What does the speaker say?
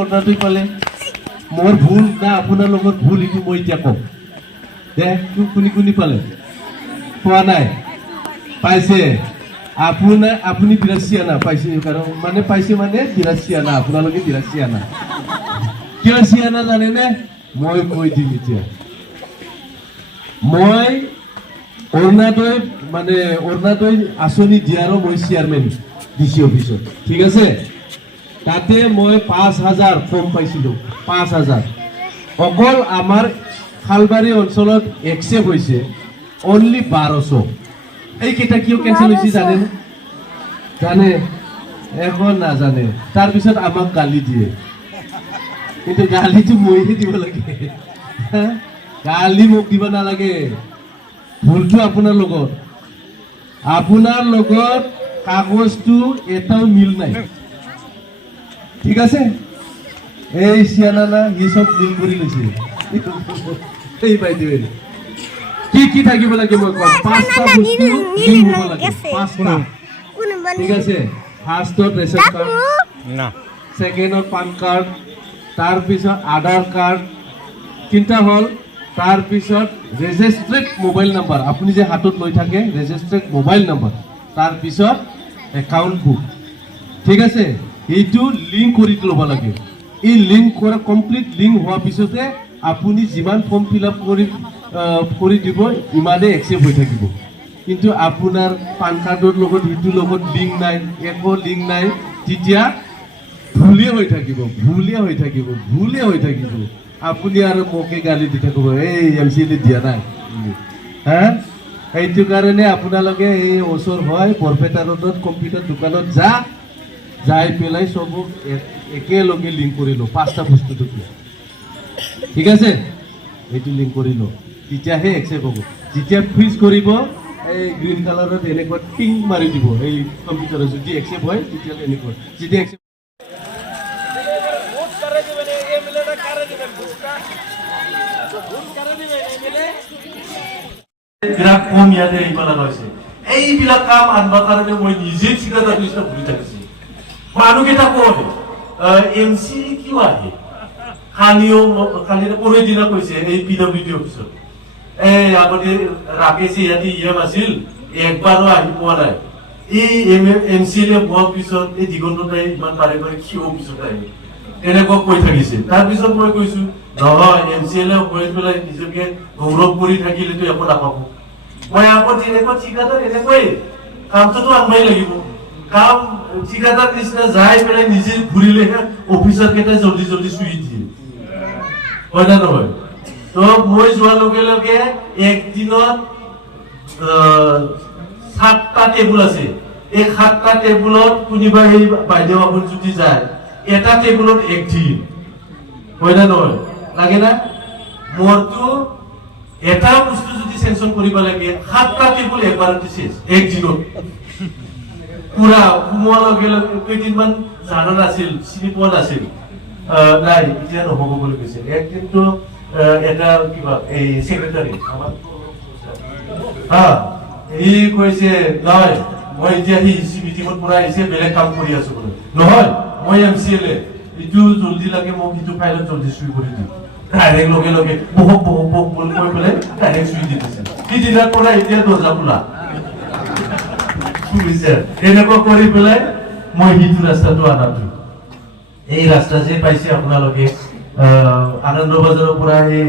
অৰ্ডাৰটো পালে মোৰ ভুল না আপোনাৰ লগত ভুল এইটো মই এতিয়া কম দে কোনি পালে পোৱা নাই পাইছে আপুনি 82 আনা পাইছে কাৰণ মানে পাইছে মানে 82 আনা আপোনালোকে 82 আনা কিয় আনা জানেনে মই কৈ দিম এতিয়া মই অৰুণোদয় আঁচনি দিয়াৰো মই চেয়াৰমেন ডিচি অফিচত ঠিক আছে তাতে মই 5000 ফৰ্ম পাইছিলোঁ 5000 অকল আমাৰ খালবাৰী অঞ্চলত একচেপ্ট হৈছে অনলি 1200 এইকেইটা কিয় কেঞ্চেল হৈছে জানে এখন নাজানে তাৰপিছত আমাক গালি দিয়ে কিন্তু গালিটো মইহে দিব লাগে গালি মোক দিব নালাগে ভুলটো আপোনাৰ লগত কাগজটো এটাও মিল নাই ঠিক আছে এই চিয়ানা ই সব মিল কৰি লৈছে এই বাইদেউ কি থাকিব লাগে মই কম 5টা বস্তু মিল হ'ব লাগে 5টা ঠিক আছে ফাৰ্ষ্টত ৰেচন কাৰ্ড না সেকেন্ডত পান কাৰ্ড তাৰপিছত আধাৰ কাৰ্ড তিনটা হল তাৰপিছত ৰেজিষ্ট্ৰেড মোবাইল নাম্বাৰ আপুনি যে হাতত লৈ থাকে ৰেজিষ্ট্ৰেড মোবাইল নাম্বাৰ তাৰপিছত একাউণ্ট বুক ঠিক আছে এইটো লিংক কৰি ল'ব লাগে এই লিংক কৰা কমপ্লিট লিংক হোৱাৰ পিছতে আপুনি যিমান ফৰ্ম ফিল আপ কৰি দিব ইমানে একচেপ্ট হৈ থাকিব কিন্তু আপোনাৰ পান কাৰ্ডৰ লগত হিটোৰ লগত লিংক নাই একো লিংক নাই তেতিয়া ভুলিয়া হৈ থাকিব আপুনি আৰু মোকে গালি দি থাকিব এই এমচিএল দিয়া নাই হা এইটো কাৰণে আপোনালোকে এই ওচৰ হয় বৰপেটা ৰোডত কম্পিউটাৰ দোকানত যাই পেলাই সবক একেলগে লিংক কৰি লো 5টা বস্তুটো ঠিক আছে এইটো লিংক কৰি লো তেতিয়াহে একচেপ্ট হ'ব যেতিয়া ফ্ৰিজ কৰিব এই গ্ৰীণ কালাৰত এনেকুৱা টিং মাৰি দিব এই কম্পিউটাৰত যদি একচেপ্ট হয় তেতিয়া এনেকুৱা যদি একচেপ্ট গ্ৰাফ কম ইয়াতে এইবালা হৈছে এইবিলাক কাম আনবা কাৰণে মই নিজে ঠিকাদাৰ নিচিনা ঘূৰি থাকিছো মানুহকেইটা কয় এমচি কিয় আহে কালি পৰহি দিনা কৈছে এই পিডব্লিউডি অফিচত এই আগতে ৰাকেশে ইয়াতে ইএম আছিল একবাৰো আহি পোৱা নাই এই এমচিএলএ হোৱাৰ পিছত এই দিগন্ততাই ইমান পাৰে কিয় অফিচত আহে এনেকুৱা কৈ থাকিছে তাৰপিছত মই কৈছো নহয় এমচিএলএ হৈ পেলাই নিজকে গৌৰৱ কৰি থাকিলেতো একো নাপাব মই আগত এনেকুৱা ঠিকাদাৰ এনেকুৱাই কামটোতো আনবাই লাগিব কাম ঠিকাদাৰ নিচিনা যাই পেলাই নিজে ঘূৰিলেহে অফিচাৰ কেইটা জলদি চুই দিয়ে হয় না নহয় তো মই যোৱাৰ লগে লগে একদিনত 7টা টেবুল আছে এই 7টা টেবুলত কোনোবা এই বাইদেউ আপুনি যদি যায় এটা টেবুলত একদিন হয় না নহয় লাগে না মোৰটো এটা বস্তু যদি সেনশন কৰিব লাগে 7টা টেবুল একবাৰতে শেষ একদিনত পুৰা কুমোৱা লগে লগে কেইদিনমান জানা নাছিল চিনি পোৱা নাছিল নাই এতিয়া নহ'ব বুলি কৈছে একদিনটো এটা কিবা এই সেক্ৰেটাৰী আমাৰ এই কৈছে নহয় মই এতিয়া সি মিটিঙত পুৰা আহিছে বেলেগ কাম কৰি আছো বোলে নহয় মই এমচিএলএ এইটো জলদি লাগে মোক ইটো ফাইলত জলদি চুই কৰি দিম ডাইৰেক্ট লগে লগে বহক বুলি কৈ পেলাই ডাইৰেক্ট চুই দি দিছে সিদিনাৰ পৰা এতিয়া দৰ্জা খোলা এনেকুৱা কৰি পেলাই মই সিটো ৰাস্তাটো আনাটো এই ৰাস্তা যে পাইছে আপোনালোকে আনন্দ বজাৰৰ পৰা এই